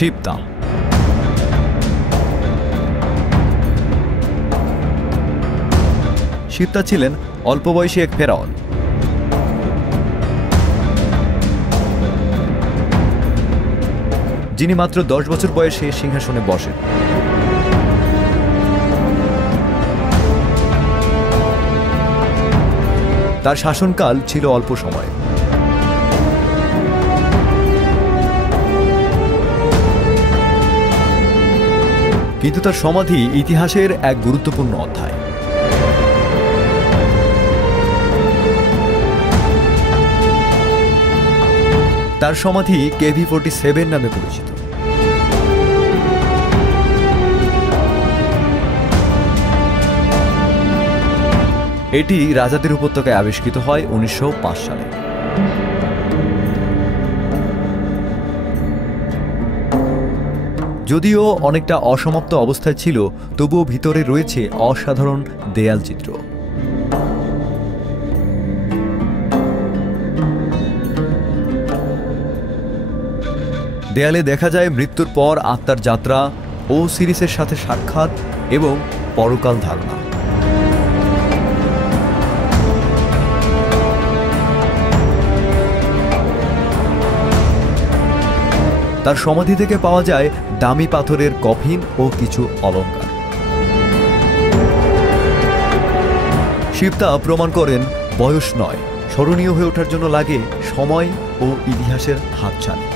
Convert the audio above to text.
শিবদা। শিবদা ছিলেন অল্প বয়সী এক ফেরাউন। যিনি মাত্র 10 বছর বয়সে সিংহাসনে বসেন। তার শাসনকাল ছিল অল্প সময়। কিন্তু তার সমাধি ইতিহাসের এক গুরুত্বপূর্ণ অধ্যায়। তার সমাধি KV-47 নামে পরিচিত। এটি রাজাদের উপত্যকায় আবিষ্কৃত হয় 1905 সালে। যদিও অনেকটা অসমাপ্ত অবস্থায় ছিল, তবুও ভিতরে রয়েছে অসাধারণ দেয়াল চিত্র। দেয়ালে দেখা যায় মৃত্যুর পর আত্মার যাত্রা, ওসিরিসের সাথে সাক্ষাৎ এবং পরকাল ধারণা। তার সমাধি থেকে পাওয়া যায় দামি পাথরের কফিন ও কিছু অলংকার। শিবদা প্রমাণ করেন বয়স নয়, স্মরণীয় হয়ে ওঠার জন্য লাগে সময় ও ইতিহাসের হাতছানি।